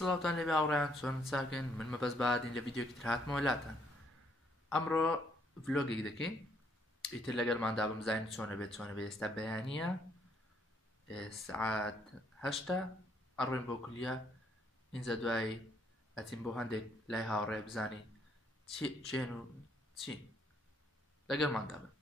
سڵاوتان لێبێ هاوڕێیان چۆن چاکن من مەبەست بادین لە ڤیدیۆکی تر هاتمەوە لاتان ئەمڕۆ ڤلۆگێک دەکەین ئیتر لەگەڵماندا بمزانین چۆنە بێت ئێستا بەیانیە سعات 8 ئەڕۆین بۆ کولیا ئینجا دوایی ئەچین بۆ هەندێک لای هاوڕێ بزانین چێن و چین لەگەڵماندا بن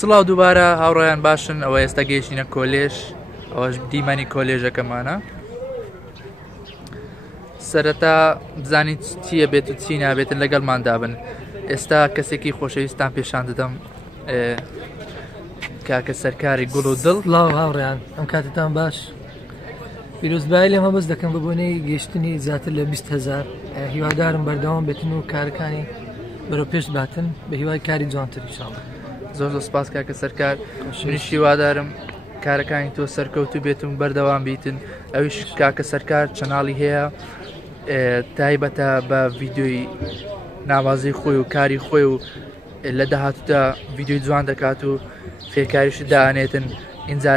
سڵاو دووبارە هاوڕێیان باشن ئەوە ئێستا گەیشتینە کۆلێژ ئەوەش دیمانی کۆلێژەکەمانە سەرەتا بزانین چییە بێت و چی نابێتن لەگەڵماندا بن ئێستا کەسێکی خۆشەویستان پێشان دەدەم کاکە سەرکاری گوڵ و دڵ سڵاو هاوڕێیان ئەم کاتتان باش پیرۆزبایی لێمە بەس دەکەم ببوونەی گەیشتنی زیاتر لە 20,000 هیوادارم بەردەوام بێتن و کارەکانی بەرەو پێش باتن بە هیوای کاری جوانتر ئینشاڵڵا زۆر زۆر سپاس کاکە سەرکار منیش هیوادارم کارەکانی تۆ سەرکەوتوو بێتم بەردەوام بیتن ئەویش کاکە سەرکار چەناڵی هەیە تایبەتە بە ڤیدیۆی ناوازی خۆی و کاری خۆی و لە داهاتوودا ڤیدیۆی جوان دەکات و فێرکاریشی داهانێتن ئینجا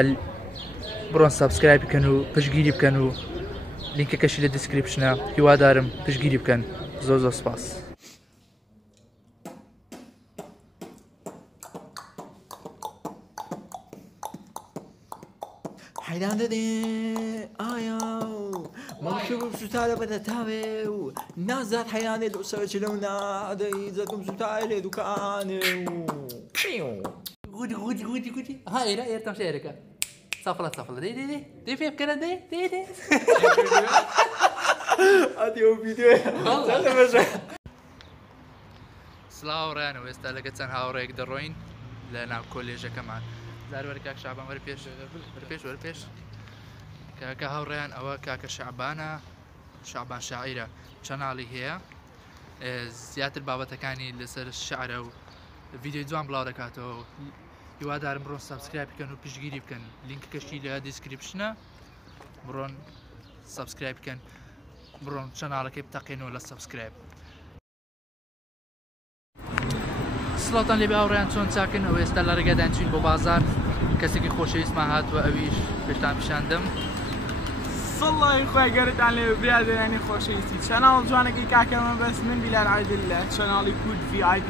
بڕۆن سابسکرایب بکەن و پشتگیری بکەن و لینکەکەشی لە دیسکریپشنە هیوادارم پشتگیری بکەن زۆر زۆر سپاس حیران دەدێ ئایا مەشوم سوتارە بەدەتاوێ و نازات حیرانێ لە سەرچ لەو نادەی زەکەم سوتای لێ دوکانێ گوتی گوتی گوتی گوتی ها ئێرە ئێرتەم شێرەکە سافڵە سافڵە دەی دەی دەی فێ بکەنە دەی دەی دەی ئەدی ئەو ڤیدیۆیە سڵاو ڕێنەوە ئێستا لەگە چەند هاوڕێک دەڕۆین لە ناو کۆلێژەکەمان زاروەرە کاک شعبان وەرە پێش وەرە پێش کاکە هاوڕێیان ئەوە کاکە شعبانە شعبان شاعیرە چەناڵی هەیە زیاتر بابەتەکانی لەسەر شعرە و ڤیدیۆی جوان بڵاو دەکاتەوە هیوادارم بڕۆن سابسکرایب بکەن و پشتگیری بکەن لینکەکەشی لە دیسکریپشنە بڕۆن سابسکرایب بکەن بڕۆن چەناڵەکەی بتەقێنەوە لە سابسکرایب سڵاوتان لێبێ هاوڕێیان چۆن چاکن ئەوە ئێستا لە ڕێگەدان چوین بۆ بازار کەسێکی خۆشەویستمان هاتووە ئەویش پێشتان پیشاندەم سڵی خۆی گەرتان لێ برادرانی خۆشەویستی چەناڵ جوانەکەی کاکەمە بەس من بیلال عایدل لە چەناڵی کورد VIP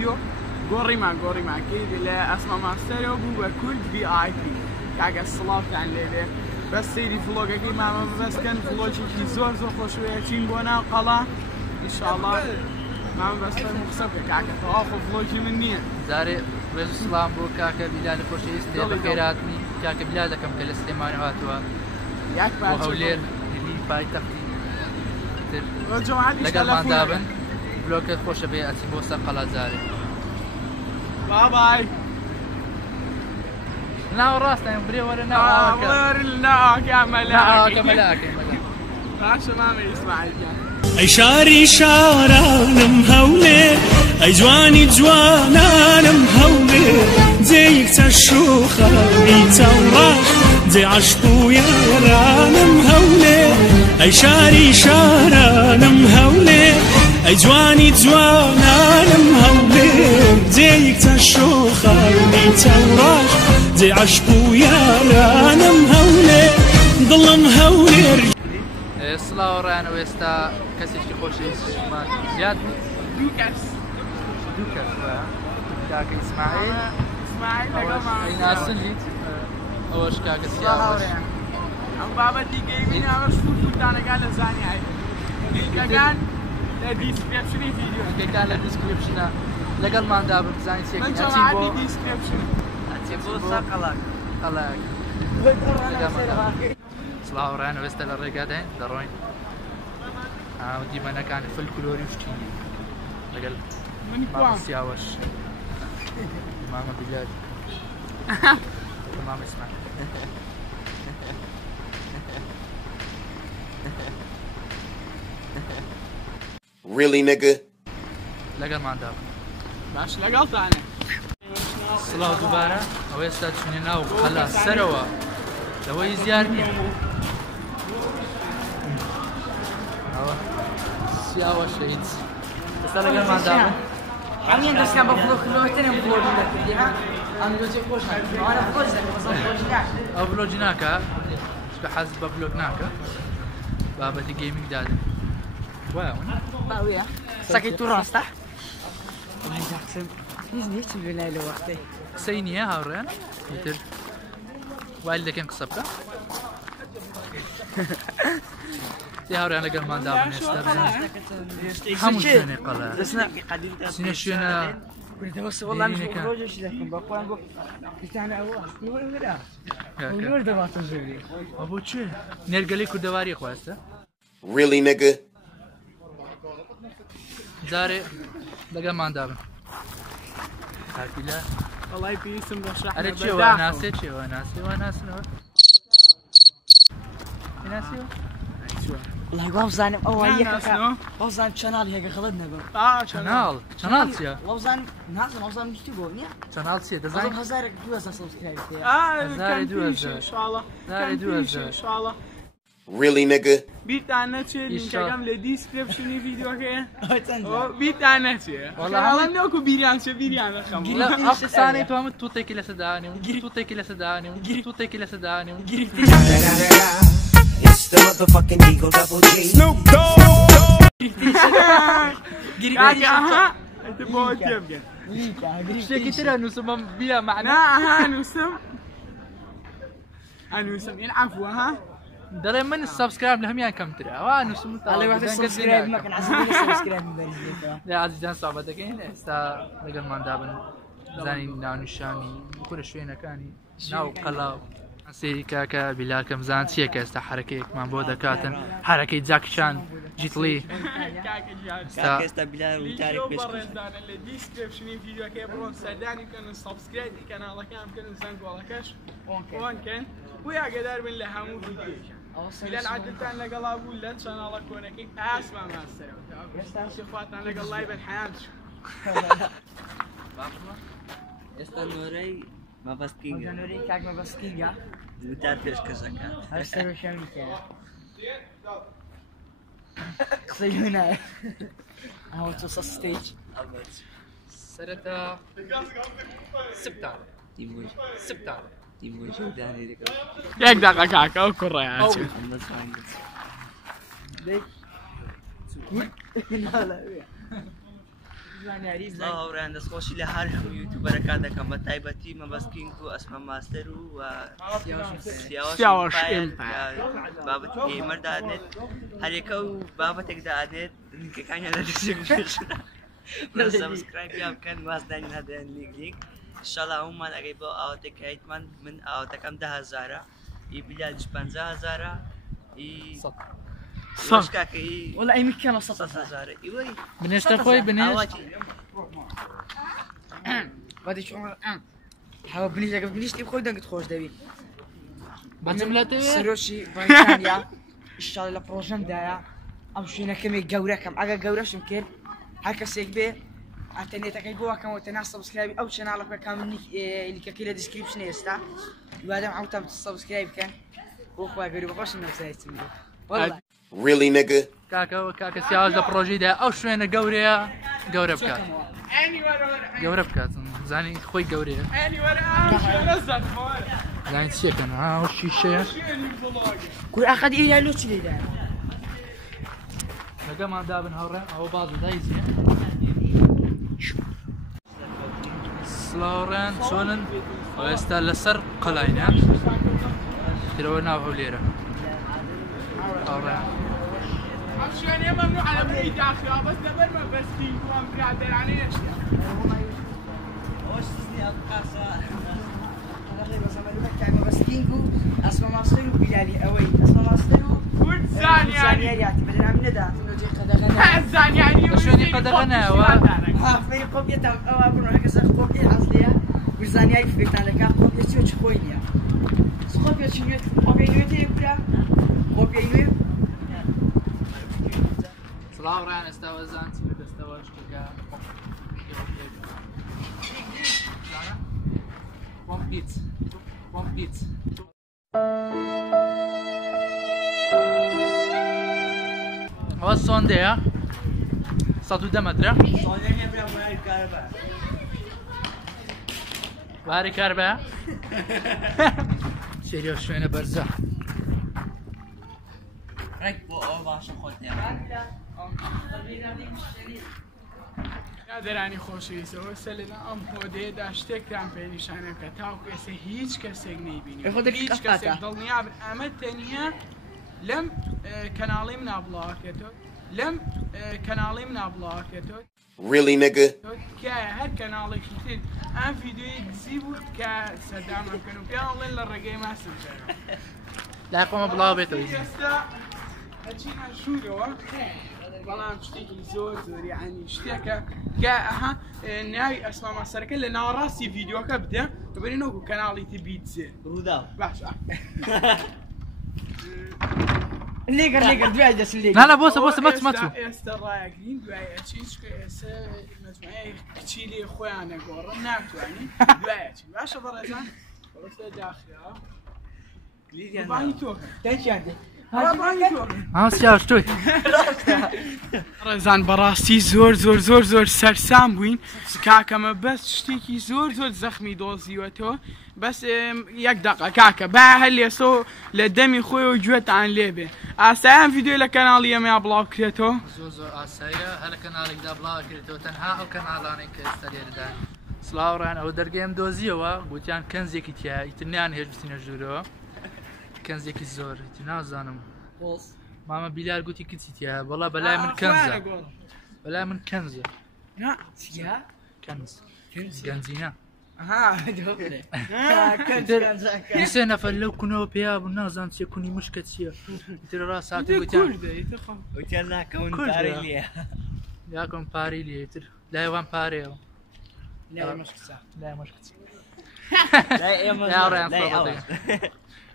گۆڕیمان گۆڕیماکەی لە ئەسما ماستەرەوە بوو بە کورد VIP کاکە سڵاوتان لێبێ بەس سەیری فڵۆگەکەی مامە بەستکەن فڵۆجێکی زۆر زۆر خۆشوەیە چین بۆ ناو قەڵا ئینشاڵڵا مام بەستەر مخسە بکە کاکە تەواو خۆ فڵۆکی من نییە جارێ ڕێز و سڵام بۆ کاکە بیلال خۆشەویست بە خێراتنی کاکە بیلال دەکەم کە لە سلێمانی هاتووە بۆ هەولێر پایتەختی لەگەڵماندا بن بلۆکت خۆشە بێ ئەچین بۆ سەر قەڵا جارێ بابای ناو ڕاستە برێ وەرە ناوەکەمەلاکە باشە مامە ئیسماعیل ئەی شاری شارانم هەولێ ئەی جوانی جوانانم هەولێ جێ یەکچە شوخەی چاوڕاش جێ عەشق و یارانم هەولێ ئەی شاری شارانم هەولێ ئەی جوانی جوانانم هەولێ جێ یەکچە شوخەی چاوڕاش جێ عەشق و یارانم هەولێ دڵم هەولێر سڵاو ڕێنەوە ئێستا کەسێکی خۆشەویستمان زیاد دوو کەس کاکە ئیسماعیل ئیسماعیل ناسنیت ئەوەش کاکە سیاوەش ئەم بابەتی گەیمین ئەوەش فوتانەکان لە زانیایی لینکەکان لە دیسکریپشنی ڤیدیۆ لینکەکان لە دیسکریپشنە لەگەڵماندا بن بزانین چێکی من ئەچین جەماعەتی بۆ دیسکریپشن ئەچین بۆ سەر قەڵاک سڵاو ڕێنەوە ئێستا لە ڕێگاداین دەڕۆین دیمەنەکانی فلکلۆری و شتینی لەگەڵ مامە سیاوەش مامە بیلال مامە ئیسماعیل Really, nigga? لەگەڵماندا بن باش لەگەڵتانە سڵاو دووبارە ئەوە ئێستا چونێ ناو قەلا سەرەوە لەوەی زیار نییە ئەوە سیاوە شەهید ئێستا لەگەڵمانداون همین دستم با فلوکلوتنم بولد نکردی ها؟ آن روزی خوش هست. آن خوش است. مثلا خوش نکرد. ئەو بلۆگی ناکە چکە حەزت بە بلۆگ ناکە بابەتی گەیمینگ دادن وایە باویە سەگی تو ڕاستە؟ وای داخسم هیچ نیچی بینای لە وەختەی قسەی نییە هاوڕێن ئیتر وای دەکەن قسە بکە تی هاوڕێن لەگەڵمانداون ئێستا بزانین هەموو شوێنێ قەڵە سینە شوێنە بس والله مش بروجش لكن بقول بقول بتاعنا هو ولا ولا ده ما تجري ئەبوو چێ نێرگەلەی کوردەواری خواستە Really, nigga? جارێ لەگەڵمانداون هاکیلا وڵای پێویستم بە شەحنە ئەرە چێوە بەداخەوە. ناسێ چێوە ناسێوە ناسنەوە ناسیوە والله قام زانم أول نعم، يك شنو؟ قام زان شنال هيك خلدنا بقى چەناڵ چەناڵ چییە والله زان نازل والله زان مشتبه نيا چەناڵ چیە والله دەزانین هزارك دوزا سبسكرايب هزاری کەم دوو پیش هەزار. انشاءالله هزاری کەم دوو پیش هەزار. انشاءالله Really, nigga? بیرتان نەچێت ئیشاء. لینکەکەم لە دیسکرپشنی ڤیدیۆکەیە والله بیرتان نەچێت والله خەڵام نەوەکو بیریان چێ بیریان نەخەم لە ئەو قسانەی تۆ هەموو تووتێکی لەسەر دانێ تووتێکی لەسەر دانێ تووتێکی لەسەر دانێ It's the motherfucking Eagle Double G. Snoop کاکە ئەها ئەتە بۆ تێ بگەن شتێکی ترە نووسمە بیا نا معنە ئەها نووسم ئەنووسم ئین عەفوە ها دەڵێ من سبسکرایب لە هەمیان کەمترە ئەوە نووسم الله واحد سبسكرايب ما كان عزيز سبسكرايب من بني لە عزیزان سوابەت دەکەین ئێستا لەگەڵماندابن بزانین ناونیشانی بخورە شوێنەکانی ناو قەڵاو سێری کاکە بیلالکەم زان چییە کە ئێستا حرەکەیەکمان بۆ دەکاتن حرەکەی جاکشان جیتڵی کاکە جیان كاستا بلال وتارك ویدیۆ بس بەڕێزدانە لە دیسکرپشنی ڤیدیۆکەی بڕۆن سەردانی بکەن و سەبسکرایبی کەناڵەکان بکەن و زەنگۆڵەکەش ئۆنکەن و ئاگادار بن لە هەموو ڤیدیۆیەکان بلال عادتان لەگەڵا بوو لە چەناڵە کۆنەکەی پاسمان ماستەرەوە خواتان لەگەڵ لای بەرحەیان ئێستا نۆرەی مەبەستکینگە جانوري كاك ما بس كينجا دوتار پێشکەشەکە هسه وشامي كان قصيونا هو توصل ستيج سەرەتا سبتان دیمۆژ سبتان دیمۆژی دانی دەکەم یەک داقە کاکە ئەو کوڕەیە هاوڕیان دەستخۆشی لە هەر هەموو یوتیوبەرەکان دەکەم بە تایبەتی مەبەستکینگ و ئەسمە ماستەر و سیاوەش بابەتی گەیمەر دادنێت هەرێکە و بابەتێک دادنێت لینکەکانیان لە دەستێک سەبسکرایب بکەن وازدانی هەدەن لیک ئینشاڵڵا هەمومان ئەگەی بۆ ئاواتێکیتمان من ئاواتەکەم 10,000 ئی بیلالش 50,000 ئی کاکەی والله اي مكان وسط 100,000 ئیوەی بنێشتە خۆی بنێشت بعد شو حاول بنيجي بنيجي خوي دنك تخوش دبي بەچم لە تەوێ سروشي بانيا ان شاء الله بروجرام دايا امشينا كمي جورا كم اجا جورا شمكن هكا سيكبي اتنيتك جوا كم وتناس سبسكرايب او شانالك كامل اللي كاكيلا ديسكريبشن يستا وبعدين عاوتام سبسكرايب كان وخوا غير بقاش نفسي والله Really, nigga? کاکە سیاوەش لە پرۆژیدا ئەو شوێنە گەورەیە گەورە بکات گەورە بکات زانی خۆی گەورەیە زانی چیەکەن ئەو شیشەیە كل اخذ ايه لو تشيلي ده لەگەڵمان دابن هەوڕێ ئەوە باز دایزیە سڵاوڕێن چۆنن ئەو ئێستا لەسەر قەلاینە ترەوە ناو هەولێرە هەوڕێن شوێنێ مەمنوع على بني داخلها بس دبر ما بس كينج وام برادر عليه اشياء بس كينجو اسمه ماستر وبلالي اوي اسمه ماستر كل ثانية يعني يعني بدنا من ندات انه جي قدغنا الزان يعني شوێنی قەدەغەنەوە ها في قوبيه تاع او ابن هكذا قوبيه اصليه وزاني يعرف بيت عندك قوبيه شو تشوينيا قوبيه شنو قوبيه يوتي بلا قوبيه يوتي سڵاوڕێن ئێستا وەزان چی بەدەستەوە شتەکە بیت وان بیت ئەوە سۆندەیە 110 مەترە واری کاربە سێریۆ شوێنە بەرزە ڕێک بۆ ئەو باشە خۆت دەرانی خۆشەویستەوە سە لەنا ئەم هۆدەیەدا شتێکتان پێنیشانە کە تاوکو ئێستا هیچ کەسێک نەیبینی هیچ کەسێک دڵنیا بن ئەمە تەنیا لەم کەناڵی منە بڵاوەکرێتەوە لەم کەناڵی منە بڵاوەکرێتەوە Really, nigga? کایە هەر کەناڵێکی تر ئەم ڤیدیۆی دزی بود کە سەردامان بکەن و پێڵێن لە ڕێگەی ماسم لای خۆمە بڵاو بێتەوە ئێستا هەچینە ژوورەوە بەڵام شتێکی زۆر زۆر یعنی شتێکە کە ئەها ناوی ئەسما ماسەرەکە لە ناوەڕاستی ڤیدیۆکە بدە ببرێنەوە کەناڵی تی بیتزێ ڕوودا باشە لێگەر دوای دەست لێ نانا بۆسە مەچوو ئێستا ڕایەگرین دوای ئەچین چکە ئێستا مجموعەیە کچی لێ خۆیانە گۆڕن ناتوانین دوای ئەچین باشە بەڕێزان بەڕێستە داخرا بانی تۆکە دەچیاندێ سیاوشتۆی ڕێزان بەڕاستی زۆر زۆر زۆر زۆر سەرسام بووین کاکەمە بەس شتێکی زۆر زۆر زەخمی دۆزیوەتەوە بەس یەک دقە کاکە با هەر لێسۆ لە دەمی خۆی و گوێتان لێبێ ئاسایان ڤیدیۆ لە کەناڵی ئەمە بڵاو کرێتەوە زۆر زۆر ئاساییە هەر لە کەناڵێکدا بڵاوکرێتەوە تەنها ئەو کەناڵانێک کە ئێستا لێرەدان سڵاوڕان ئەوە دەرگەیم دۆزیەوە گوتیان کەنزێکی تیا ئیترنیان هێش بچینە ژوورەوە کەنزێکی زۆر نازانم مامە بیلار گوتی کچی تیا بەڵا بەلای من کەنزە بەلای من کەنزە کەنز گەنجینە سێ نەفەر لەو کونەوە پێیا بوو نازان چێ کونی مشکە چییە تر ڕاست هاتوو وتیان ناکەون پارەی لێ یاکەم پارەی لێ تر لایوان پارەیەوە لای مشکچ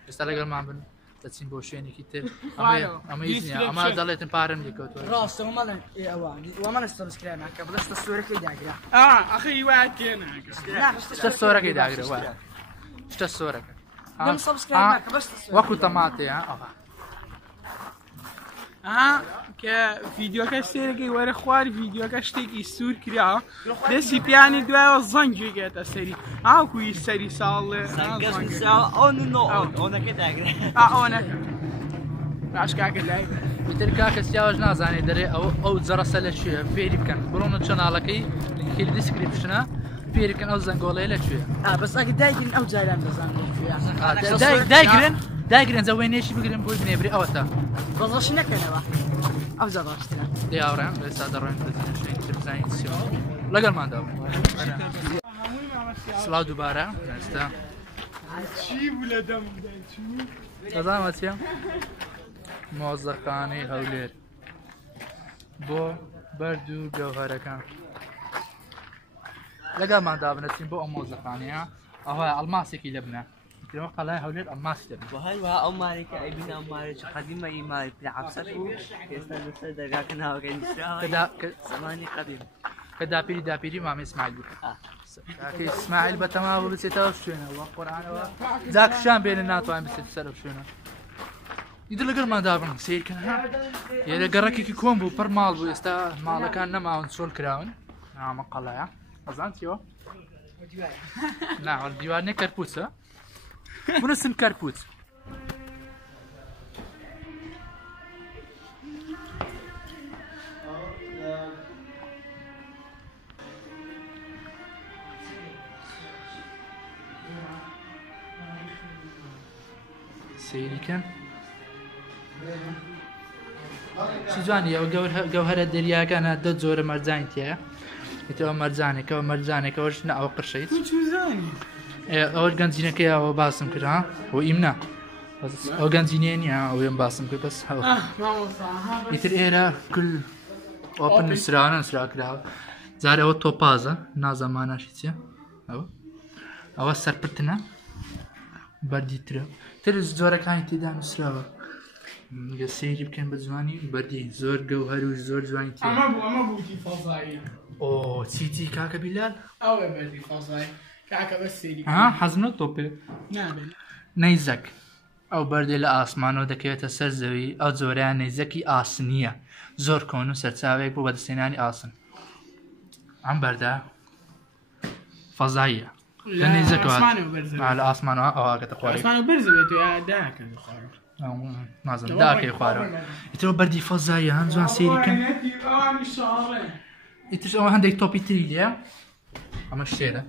ئێستا لەگەڵمان بن دەچین بۆ شوێنێکی تر ئەمە ئەمە دەڵێتن پارەم لێکەوتوە ڕاستەوە مەڵێن ئەوە سبسکرایب ناکە بڵێ شتە سۆرەکەی داگرا ئەخی وای تێ شتە سۆرەکەی داگرە وایە شتە سۆرەکە سبسکرایب ناکە بەس وەکو تەماتەیە ئەوە کە ڤیدیۆکە سێرەکەی وەرە خوارد ڤیدیۆکە شتێکی سوور کرا دەستی پیانی دوایەوە زەنگی گێتە سەری ئاکوی سەری ساڵێ ئەوەکە داگرێت ئەوەنەکە ڕاشکاکە لای تر کاکە سیاوەش نازانێت دەرێ ئەو جەڕەسە لە کوێیە فێری بکەن بڕۆنە چەناڵەکەی لینکی دیسکریپشنە فێری بکەن ئەو زەنگۆڵەیە لەکوێیە بەس ئەگە دایگرن ئەو جاران دەزانێت داگرن زەوێنێشی بگرن بۆی بنێبری ئەوە تا بەڵەشی نەکەنەوە ئەو زەباشترە دیاڕیان ئێستا دەڕۆین بزانین سیۆ لەگەڵماندا سڵاو دووبارە ئێستا چی بوو لە دەم سەزانمە چیە مۆزەخانەی هەولێر بۆ بەرد و گەوهەرەکان لەگەڵماندا بنەچین بۆ ئەو مۆزەخانەیە ئەوە ئەڵماسێکی لە بنە كلمة قلعة هولير الماس ده وهاي أمريكا أبينا أمريكا قديمة إمارة بلعبسكو يستند سدقة كنا وكان كذا زماني قديم كذا دابيري مام إسماعيل بك إسماعيل بتمام بسيطة وشونا وقرآن ذاك شام بين الناس وعم بسيطة وشونا يدل قر ما دابن سير كان يلا قركي كيكون بو برمال بو يستا مالا كان نما ونسول كراون نعم قلعة أظن تيو نعم الديوان نكربوسة ونسن كربوت سيدي كان سيجاني او جوهر الدريا كان دد زور مرزان تيا يتو مرزانك او مرزانك او شنا او قرشيت ئەوە گەنجینەکەی ئەوە باسم کرد بۆ ئیمنا ئەو گەنجینێنی ئەو ێم باسم کرد بەس ئیتر ئێرە کل ئۆپن نووسراوە نووسراکراوە جارێ ئەوە تۆپازە نازەماناشی چیە ئەوە سەرپرتنە بەردی ترە تر زۆرەکانی تێدا نووسراوە گە سەیری بکەن بە جوانی بەردی زۆر گەوهەر و زۆر جوانی ئەمە بوو ئەمە بووتی فەزایی ئۆ چیتی کاکە بیلال ئەوە بەردی فەزایی کاکە بەس سێری حەزم تۆپێ نابێت نەیزەک ئەو بەردێ لە ئاسمانەوە دەکەوێتە سەر زەوی ئەو جۆرەیان نەیزەکی ئاسنیە زۆر کۆن و سەرچاوێک بۆ بەدەستێنانی ئاسن ئەم بەردە فەزاییە لە نەیزەکەوە لە ئاسمانەوە ئەوواگەتە خوارێک بەرز بێت داکە نازم داکەی خوارەوە ئیترەوە بەردی فەزاییە هەم جوان سێریکەن ئیترش ئەوە هەندێک تۆپی تری لێە ئەمە شێرە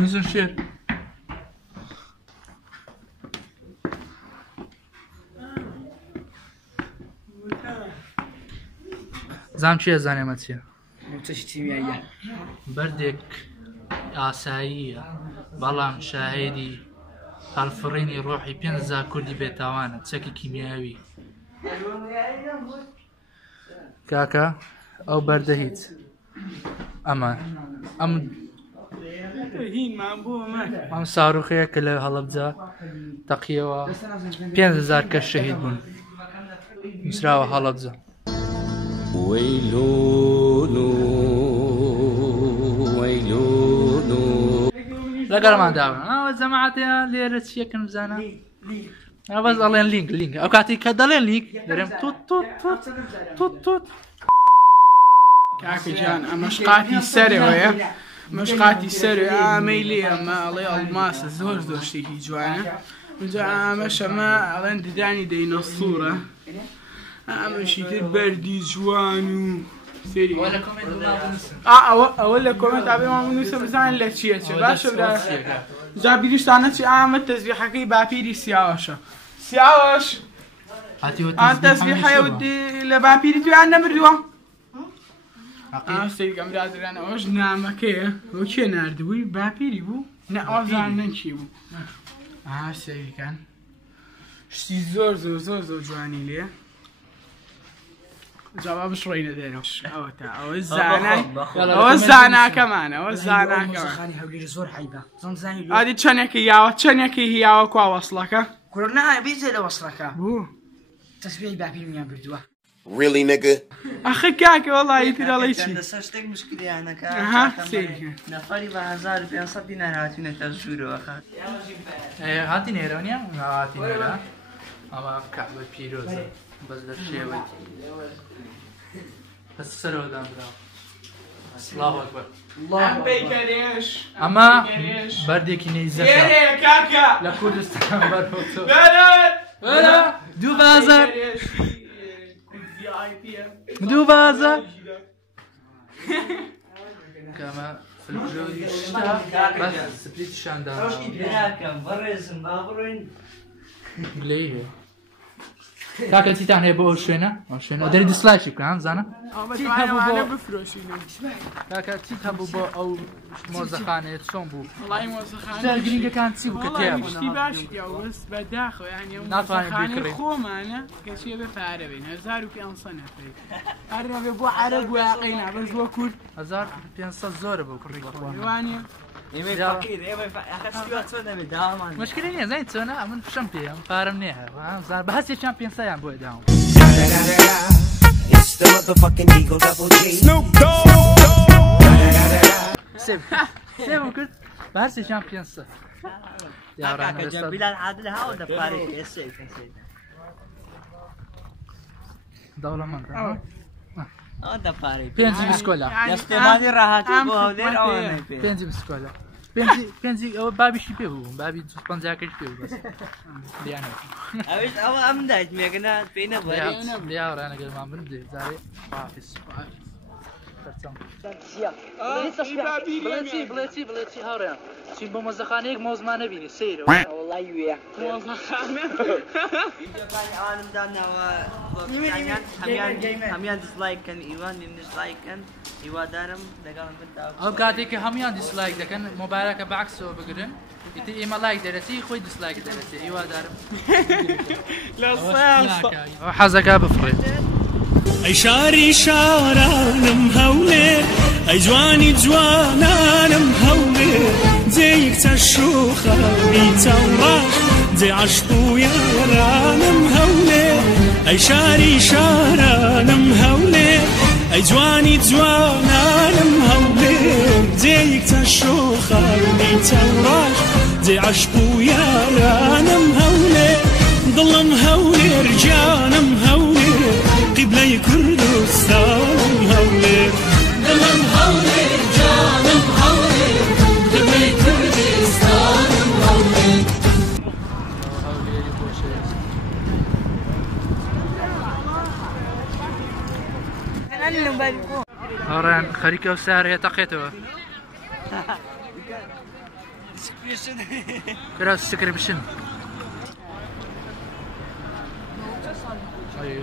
نزن شێر زانم چیە زانێمە چییە بەردێک ئاساییە بەڵام شاهێدی هەڵفڕینی ڕۆحی 5,000 کوردی بێتاوانە چەکی کیمیاوی کاکە ئەو بەردە هیچ ئەم ساڕوخەیە کە لە هەڵەبجە تەقیەوە 5,000 کەس شەهید بوون نووسراوە هەڵەبجە لەگەڵمان داون ئەوە جەماعەتەیە لێرە چیەکەن بزانە بەس ئەڵێن لینک ئەو کاتی کە دەڵێن لینک دەرێم توت کاکە جان ئەمەش قاتی سەرەوەیە مەشقاتی سەروێ ئامەی لێ ئەمە ئەڵێ ئەڵماسە زۆر شتێکی جوانە اینجا ئامەش ئەمە ئەڵێن ددانی دەینەسوورە ئەمەشی تر بەردی جوان و سێری ئەوە لە کۆمنت ئابێ مامنووسە بزانن لە چیە چێ باشە جا بیریشتانە چی ئامە تەزبیحەکەی باپیری سیاوەشە سیاوەش تەزبیحەیە لە باپیری تویان نەبردووە سێری ئەمرازران ئەوەش نامەکەیە ئەو کێ ناردبووی باپیری بوو نە ئەوزانن چی بوو سێریکان شتی زۆر جوانی لێ جواب بشڕۆینە دێرەوە ئەوە زاناکەمانە ئەوە زاناکەمانی هەولێر زۆر حیبە ئادی چەندێکی یاوە چەندێکی هیاوە کوا وەسڵەکە کوڕنای بیجێ لە وەسڵەکە بوو تەسبیحی باپیرمیان بردووە Really, nigga? ئەخە کاکە وەڵی ترەڵی چی لەسەر شتێک مشکلیانەکە نەفەری بە 1500 دینار هاتوونەتە ژوورەوە هاتی نێرە نیە هاتی نێرە ئەمە کەعبە پیرۆزە بەس لە شێوەی بەس سەرەوەدان براوە الله ئەکبەر ئەمە بەردێکی نەیزەکە لە کوردستان بەرهەوتۆ دوو بازار دوو بازار کەمە فلکلۆری شتا بەس سپریتشان براکەم بەڕێزم با بڕۆین گلەی هەیە کاکە چیتان هەیە بۆ ئەو شوێنە ئەو شوێنە دەری دیسلایکی بکەن زانە کاکە چیت هەبوو بۆ ئەو مۆزەخانەیە چۆن بوو گرنگەکان چی بوو کە تێ شتی باشی بەس بەداخەوە ناتوانین خۆمانە کەچیە بە پارە بین 1500 نەفەری هەرێ بۆ عەرەب و عەقینا بەس بۆ کورد 1500 زۆرە بۆ کوڕی وانە مشکلی نییە زای چۆنە ئەمن پشەم پێ ئەم پارەم نییە زار بە هەستێکیان پێنسەیان بۆ داوم سێبم کرد بە هەرسێکیان پێنسە بلال عادل هاو دەپارێک دەوڵەمەند ئەو دەپارێک پێنجی بسکۆلا دەستێمانی ڕاهاتی بۆ هەولێر ئەوانە پێنجی بسکۆلا پێنجی ئەوە بابیشی پێ بوو بابی پەنجاکەش پێ بوو ئەوش ئەوە ئەم دایت مێگەنا پێی نەبووە ڕانەگەرمان بن دێ زارێ حافظ بڵێ چی هاوڕێیان چی بۆ مۆزەخانەیەک مۆزمان نەبینی سەیرەوە وەڵای وێ هەمیان دیسلایکەن ئیوان دیسلایکەن هیوادارم لەگەڵم ئەو کاتێک کە هەمویان دیسلایک دەکەن مۆبایلەکە بەعکسەوە بگرن ئیتر ئێمە لایک دەرەچی خۆی دیسلایک دەرەچێ هیوادارم حەزەکە بفڕێت ئەی شاری شارانم هەولێر ئەی جوانی جوانانم هەولێر جێ یەکچە شوخەوی چاوڕاش جێ عەشق و یارانم هەولێر ئەی شاری شارانم هەولێر ئەی جوانی جوانانم هەولێر جێیەک تا شۆخاوی چاوڕاش جێ عەشق و یارانم هەولێر دڵم هەولێر جانم هەولێر قیبلەی کوردستانم هەولێر دڵم هەولێر جانم هەولێر قیبلەی کوردستانم هەولێر هەڕێن خەریکە و سارەیە تەقێتەوە کرا سکر بشن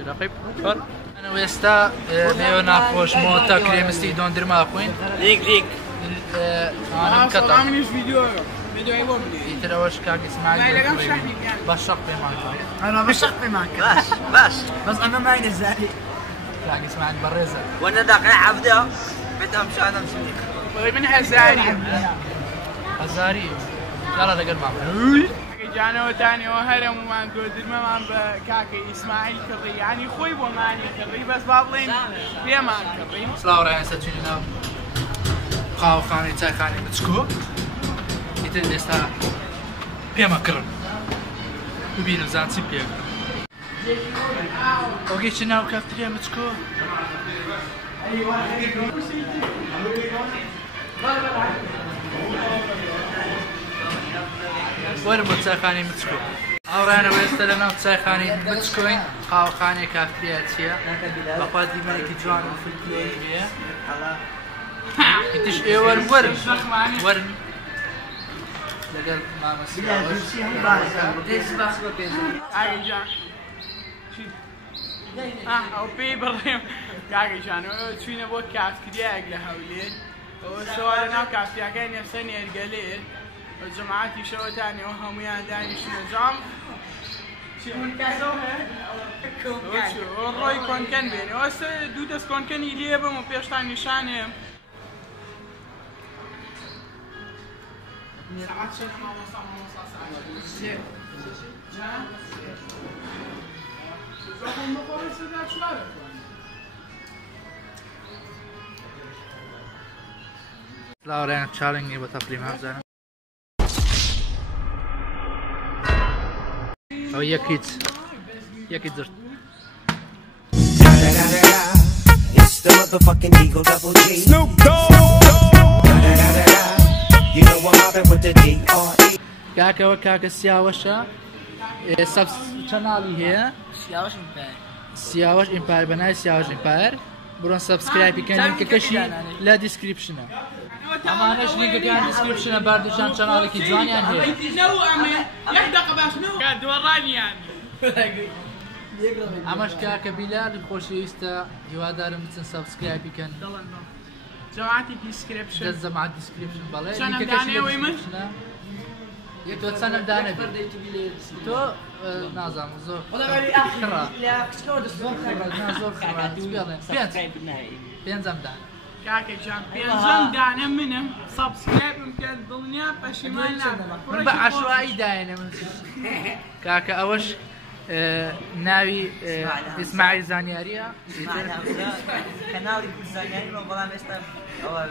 رقیب أنا ويستا ميو ناخوش موتا كريمستي دون درما خوين ليك أنا مقطع عاملين فيديو يبغى ترى وش كاك اسمعني بشق بمعك انا بشق معك باش بس انا ما ينزل كاك اسمعني برزة وانا داقع عبده بدهم شانم سميك من هزاري هزاري يلا لقل معك جانا وتاني وهرم ومان قدر ما مان بكاكي اسماعيل كري يعني خوي وماني كري بس بابلين ليه ما كري سلاو رايان ستشينينا قاو خاني تاي خاني بتسكو يتن دستا بيما كرم وبينو زانسي بيما اوكي شناو كافتريا بتسكو وين بتساي خاني متسكو او رانا ويستلنا بتساي خاني متسكوين قاو خاني كافتريا تشيا بقى دي ملكي جوان في الكليه انتش ايه ورن لقل ما او بيبرهم كاكي جانو تشينا بو كاف كدياق لهولين وسؤال انا كاف يا كان يسني القليل وجماعتي شو تاني وهم يا داني شنو جام شنو كاسوها والروي كون كان بيني وس دودس كون كان يليبه مو بيشتاني شانه ساعات شنو ما وصل ساعات لا رانا تشالنجي بتقريم هذا او يكيد زرت It's the motherfucking Eagle Double G. Snoop Dogg. You know I'm mobbing with the D.R.E. كاكا وكاكا سياوشا سبس شانالي هي سياوش امباير بناي سياوش امباير برون سبسكرايب كان كشي لا ديسكريبشن اما انا لينك كان ديسكريبشن باردشان شانالي كي جواني ان هي نو امي يحدق باش نو قاعد وراني يعني اماش كاكا بلال خوشيستا هوادار مثل سبسكرايب كان جماعتي ديسكريبشن دز مع الديسكريبشن بالله شنو داني ويمن تو تسنم داني تو نازم زور لا كسكود زور بينزم دان كاكي جان بينزم دانا منهم سبسكرايب يمكن ضمنيا بشمال من بقى عشوائي داينة كاكا اوش ناوي اسماعيل زانياريا كنالي كل زانياري والله مستا او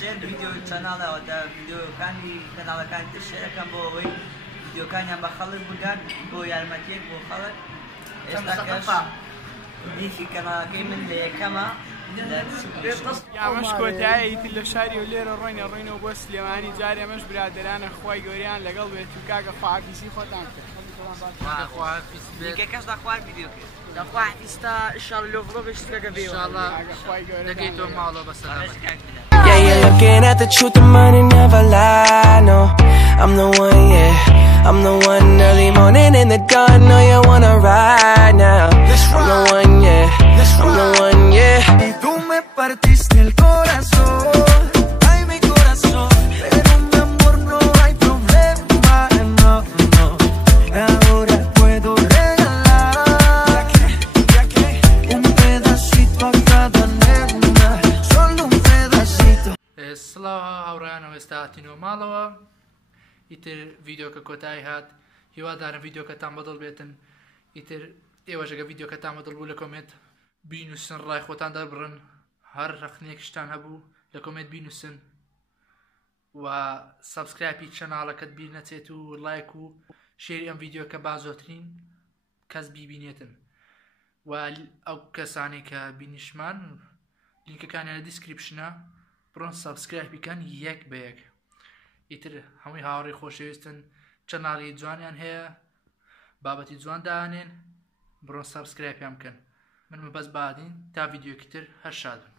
شير فيديو قناه او فيديو كان قناه كان تشير كان بوي فيديو كان يا بخلص بقى بو يالمتيك بو خلص استاكش دي في قناه كيمن لي كما يا مشكو تاعي تل شاري ولير الرين وبس لماني جاري مش برادران اخوي غوريان لقلبي تكاكا فاكسي خوتان ديك كاش داخوار فيديو كده دخوا حفيستا ان شاء الله لو فلوغ اشتغل ان شاء الله لقيتهم معه بسلامة Yeah, you're looking at the truth, the money never lie, no. I'm the one, yeah. I'm the one early morning in the dawn, know you wanna ride now. I'm the one, yeah. I'm the one, yeah. Y tú me partiste el corazón, ay mi corazón. Pero mi amor no hay problema, no, no. Ahora puedo regalar un pedacito a cada nena, solo un pedacito. الصلاة هاورانا وستاتينو مالوا يتر فيديو كوتاي هات هوادارن فيديو كتام بدل بيتن يتر ايواجا فيديو كتام بدل بولا كومنت بينو سن راي خوتان دبرن هەر ڕخنێکشتان هەبوو لە کۆمنت بینووسن و سابسکرایبی چەناڵەکەت بیر نەچێت و لایک و شێری ئەم ڤیدیۆکە با زۆرترین کەس بیبینێتن و ئەو کەسانی کە بینیشمان لینکەکانیان لە دیسکریپشنە بڕۆن سابسکرایب بکەن یەک بە یەک. ئیتر هەمووی هاوڕێی خۆشەویستن چەناڵی جوانیان هەیە بابەتی جوان داهێنن بڕۆن سابسکرایبیان بکەن. من مەبەست بادین تا ڤیدیۆکی تر هەر شادن.